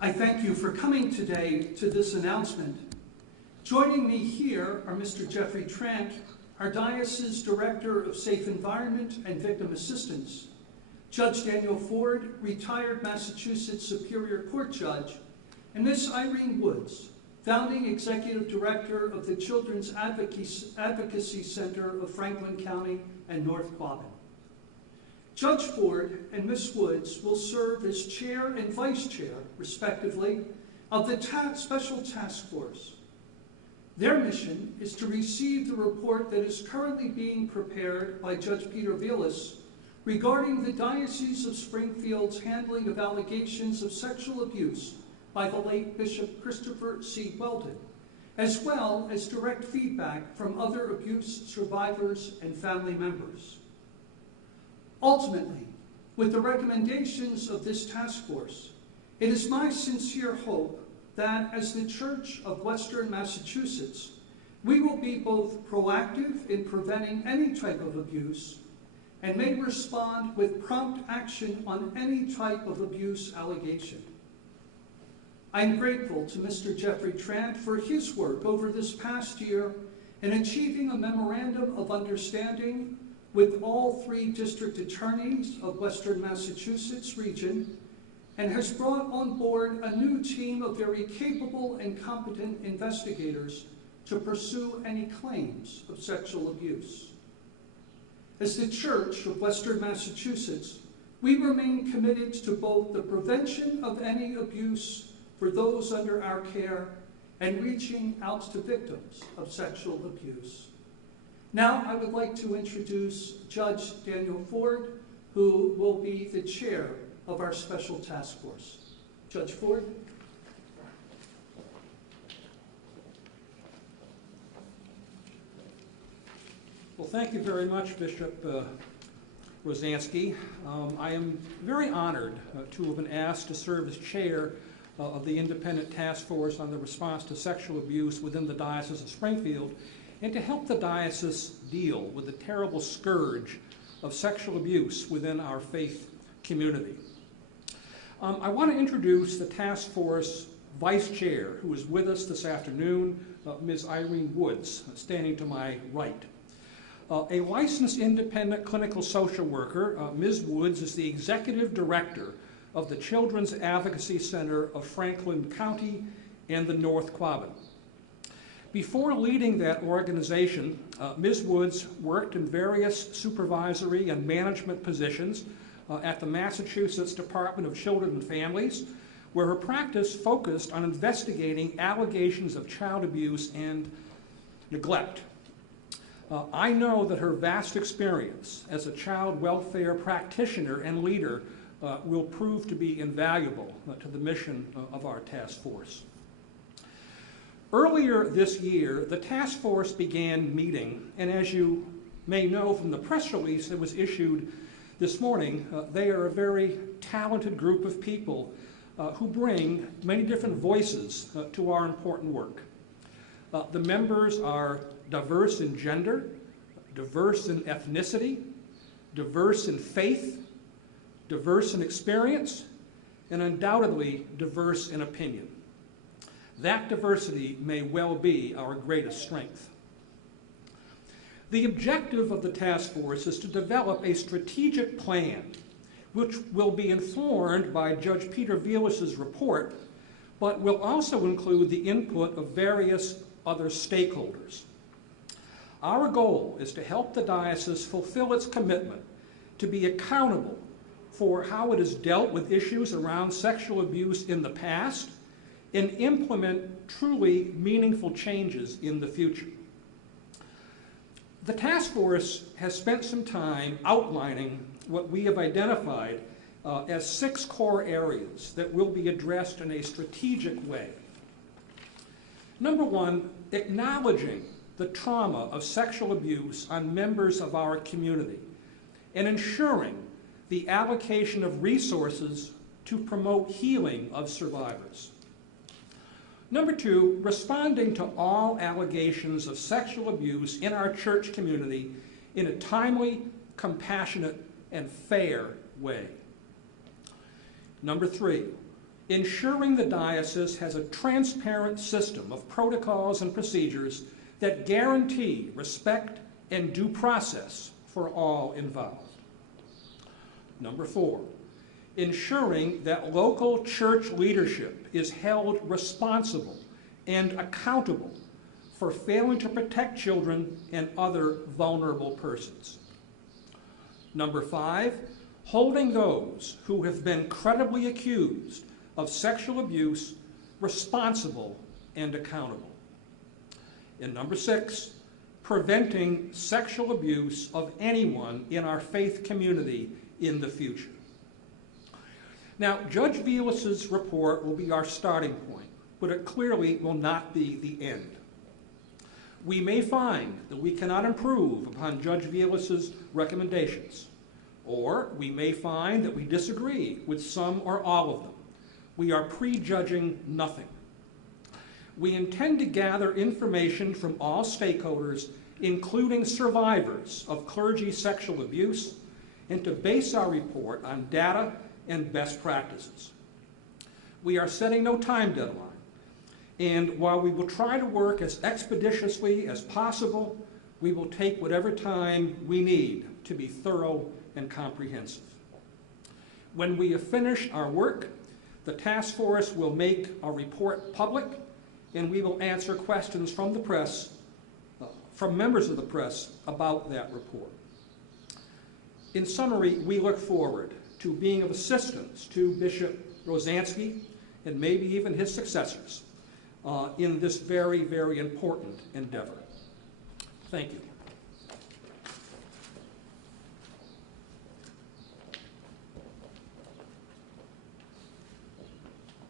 I thank you for coming today to this announcement. Joining me here are Mr. Jeffrey Trant, our Diocese Director of Safe Environment and Victim Assistance, Judge Daniel Ford, retired Massachusetts Superior Court Judge, and Ms. Irene Woods, Founding Executive Director of the Children's Advocacy Center of Franklin County and North Quabbin. Judge Ford and Ms. Woods will serve as Chair and Vice Chair, respectively, of the Special Task Force. Their mission is to receive the report that is currently being prepared by Judge Peter Vilas regarding the Diocese of Springfield's handling of allegations of sexual abuse by the late Bishop Christopher C. Weldon, as well as direct feedback from other abuse survivors and family members. Ultimately, with the recommendations of this task force, it is my sincere hope that as the Church of Western Massachusetts, we will be both proactive in preventing any type of abuse and may respond with prompt action on any type of abuse allegation. I'm grateful to Mr. Jeffrey Trant for his work over this past year in achieving a memorandum of understanding with all 3 district attorneys of Western Massachusetts region, and has brought on board a new team of very capable and competent investigators to pursue any claims of sexual abuse. As the Church of Western Massachusetts, we remain committed to both the prevention of any abuse for those under our care and reaching out to victims of sexual abuse. Now I would like to introduce Judge Daniel Ford, who will be the chair of our special task force. Judge Ford. Well, thank you very much, Bishop Rozanski. I am very honored to have been asked to serve as chair of the Independent Task Force on the Response to Sexual Abuse within the Diocese of Springfield, and to help the diocese deal with the terrible scourge of sexual abuse within our faith community. I want to introduce the task force vice chair, who is with us this afternoon, Ms. Irene Woods, standing to my right. A licensed independent clinical social worker, Ms. Woods is the executive director of the Children's Advocacy Center of Franklin County and the North Quabbin. Before leading that organization, Ms. Woods worked in various supervisory and management positions at the Massachusetts Department of Children and Families, where her practice focused on investigating allegations of child abuse and neglect. I know that her vast experience as a child welfare practitioner and leader will prove to be invaluable to the mission of our task force. Earlier this year, the task force began meeting, and as you may know from the press release that was issued this morning, they are a very talented group of people who bring many different voices to our important work. The members are diverse in gender, diverse in ethnicity, diverse in faith, diverse in experience, and undoubtedly diverse in opinion. That diversity may well be our greatest strength. The objective of the task force is to develop a strategic plan which will be informed by Judge Peter Vilas's report, but will also include the input of various other stakeholders. Our goal is to help the diocese fulfill its commitment to be accountable for how it has dealt with issues around sexual abuse in the past and implement truly meaningful changes in the future. The task force has spent some time outlining what we have identified as 6 core areas that will be addressed in a strategic way. Number 1, acknowledging the trauma of sexual abuse on members of our community and ensuring the allocation of resources to promote healing of survivors. Number 2, responding to all allegations of sexual abuse in our church community in a timely, compassionate, and fair way. Number 3, ensuring the diocese has a transparent system of protocols and procedures that guarantee respect and due process for all involved. Number 4, ensuring that local church leadership is held responsible and accountable for failing to protect children and other vulnerable persons. Number 5, holding those who have been credibly accused of sexual abuse responsible and accountable. And number 6, preventing sexual abuse of anyone in our faith community in the future. Now, Judge Vilas's report will be our starting point, but it clearly will not be the end. We may find that we cannot improve upon Judge Vilas's recommendations, or we may find that we disagree with some or all of them. We are prejudging nothing. We intend to gather information from all stakeholders, including survivors of clergy sexual abuse, and to base our report on data and best practices. We are setting no time deadline, and while we will try to work as expeditiously as possible, we will take whatever time we need to be thorough and comprehensive. When we have finished our work, the task force will make our report public, and we will answer questions from the press, from members of the press, about that report. In summary, we look forward to being of assistance to Bishop Rozanski and maybe even his successors in this very, very important endeavor. Thank you.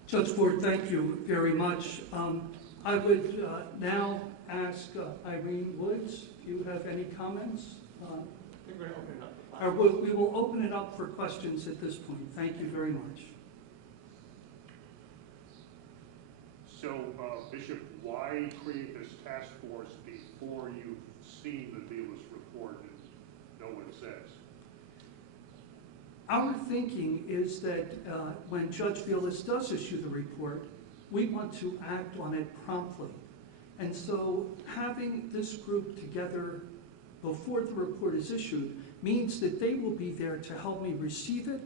Judge Ford, thank you very much. I would now ask Irene Woods if you have any comments. We will open it up for questions at this point. Thank you very much. So, Bishop, why create this task force before you've seen the Vilas report and know what it says? Our thinking is that when Judge Vilas does issue the report, we want to act on it promptly. And so having this group together before the report is issued means that they will be there to help me receive it,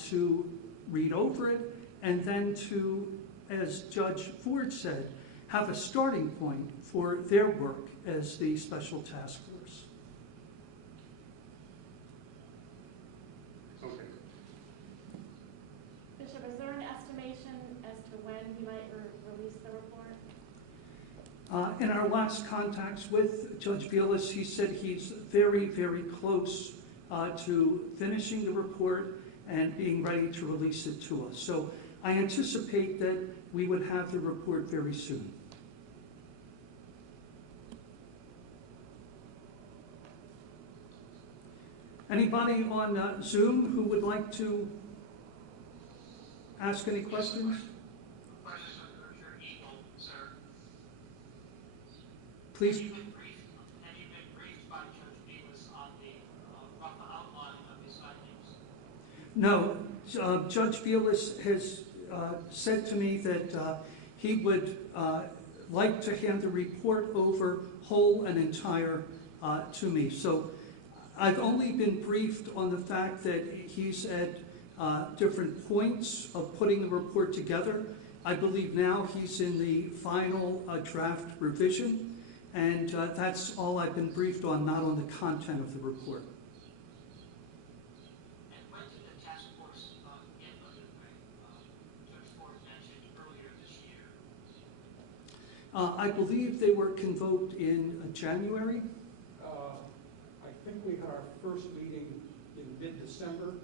to read over it, and then to, as Judge Ford said, have a starting point for their work as the special task force. Okay. Bishop, is there an estimation as to when you might release the report? In our last contacts with Judge Vilas, he said he's very, very close to finishing the report and being ready to release it to us. So I anticipate that we would have the report very soon. Anybody on Zoom who would like to ask any questions? Please. Have you been briefed by Judge Vilas on the rough outline of his findings? No. Judge Vilas has said to me that he would like to hand the report over whole and entire to me. So I've only been briefed on the fact that he's at different points of putting the report together. I believe now he's in the final draft revision. And that's all I've been briefed on, not on the content of the report. And when did the task force get underway? Judge Ford mentioned earlier this year. I believe they were convoked in January. I think we had our first meeting in mid-December,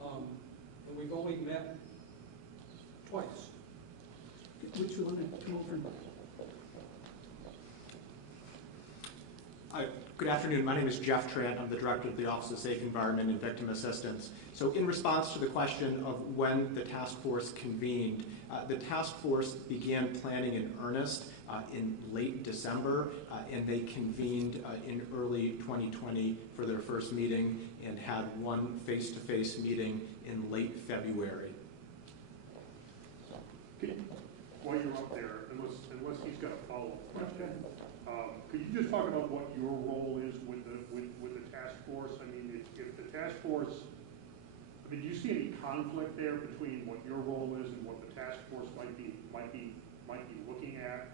and we've only met twice. Which you want to come over? Good afternoon. My name is Jeff Trant. I'm the Director of the Office of Safe Environment and Victim Assistance. So in response to the question of when the task force convened, the task force began planning in earnest in late December, and they convened in early 2020 for their first meeting and had one face-to-face meeting in late February. While you're up there, unless he's got a follow-up question, could you just talk about what your role is with the task force? I mean, if the task force, I mean, do you see any conflict there between what your role is and what the task force might be looking at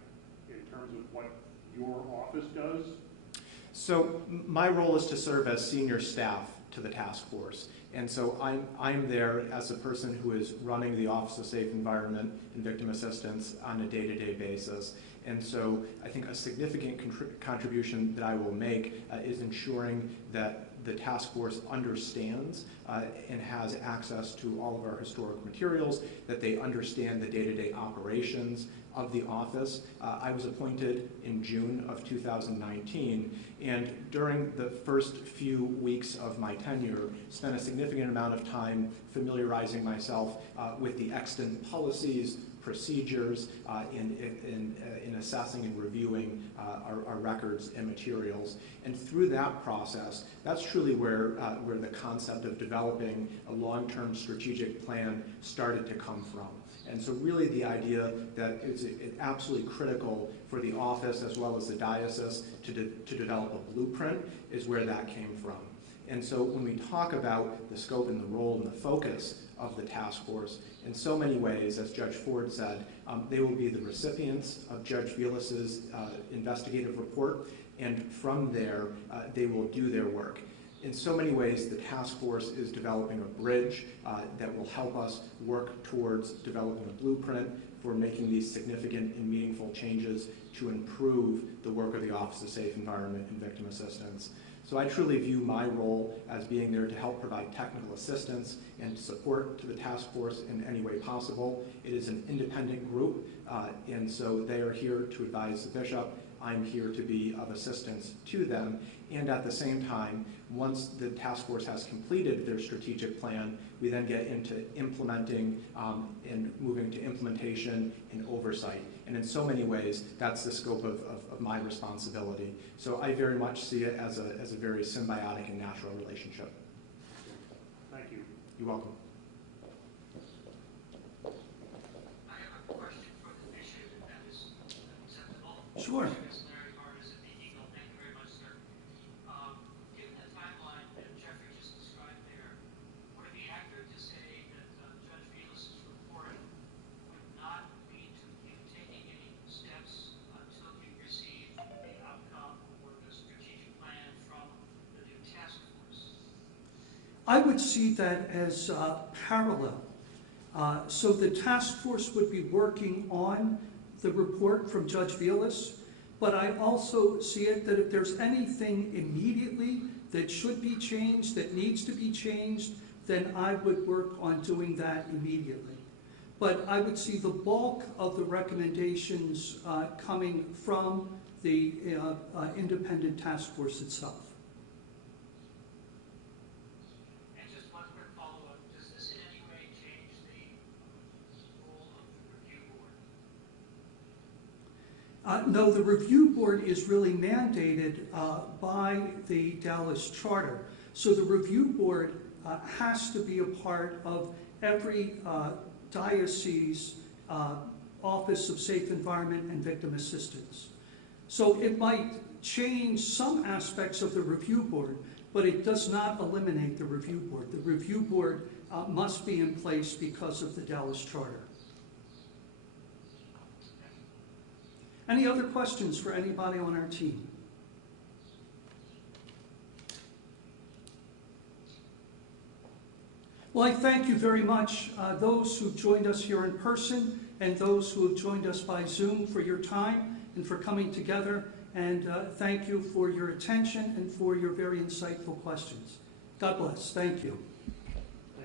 in terms of what your office does? So my role is to serve as senior staff to the task force. And so I'm there as a person who is running the Office of Safe Environment and Victim Assistance on a day-to-day basis. And so I think a significant contribution that I will make is ensuring that the task force understands and has access to all of our historic materials, that they understand the day-to-day operations of the office. I was appointed in June of 2019, and during the first few weeks of my tenure, spent a significant amount of time familiarizing myself with the extant policies, procedures, in assessing and reviewing our records and materials. And through that process, that's truly where the concept of developing a long-term strategic plan started to come from. And so really the idea that it's absolutely critical for the office as well as the diocese to develop a blueprint is where that came from. And so when we talk about the scope and the role and the focus of the task force, in so many ways, as Judge Ford said, they will be the recipients of Judge Velas's investigative report, and from there, they will do their work. In so many ways, the task force is developing a bridge that will help us work towards developing a blueprint for making these significant and meaningful changes to improve the work of the Office of Safe Environment and Victim Assistance. So I truly view my role as being there to help provide technical assistance and support to the task force in any way possible. It is an independent group, and so they are here to advise the bishop. I'm here to be of assistance to them. And at the same time, once the task force has completed their strategic plan, we then get into implementing and moving to implementation and oversight. And in so many ways, that's the scope of my responsibility. So I very much see it as a very symbiotic and natural relationship. Thank you. You're welcome. I have a question for the bishop, if that is acceptable. Sure. Given the timeline that Jeffrey just described there, would it be accurate to say that Judge Velas's report would not lead to you taking any steps until you receive the outcome or the strategic plan from the new task force? I would see that as parallel. So the task force would be working on the report from Judge Velas, but I also see it that if there's anything immediately that should be changed, that needs to be changed, then I would work on doing that immediately. But I would see the bulk of the recommendations coming from the independent task force itself. And just one quick follow-up. Does this in any way change the role of the review board? No, the review board is really mandated by the Dallas Charter. So the review board has to be a part of every diocese Office of Safe Environment and Victim Assistance. So it might change some aspects of the review board, but it does not eliminate the review board. The review board must be in place because of the Dallas Charter. Any other questions for anybody on our team? Well, I thank you very much, those who joined us here in person and those who have joined us by Zoom, for your time and for coming together. And thank you for your attention and for your very insightful questions. God bless. Thank you.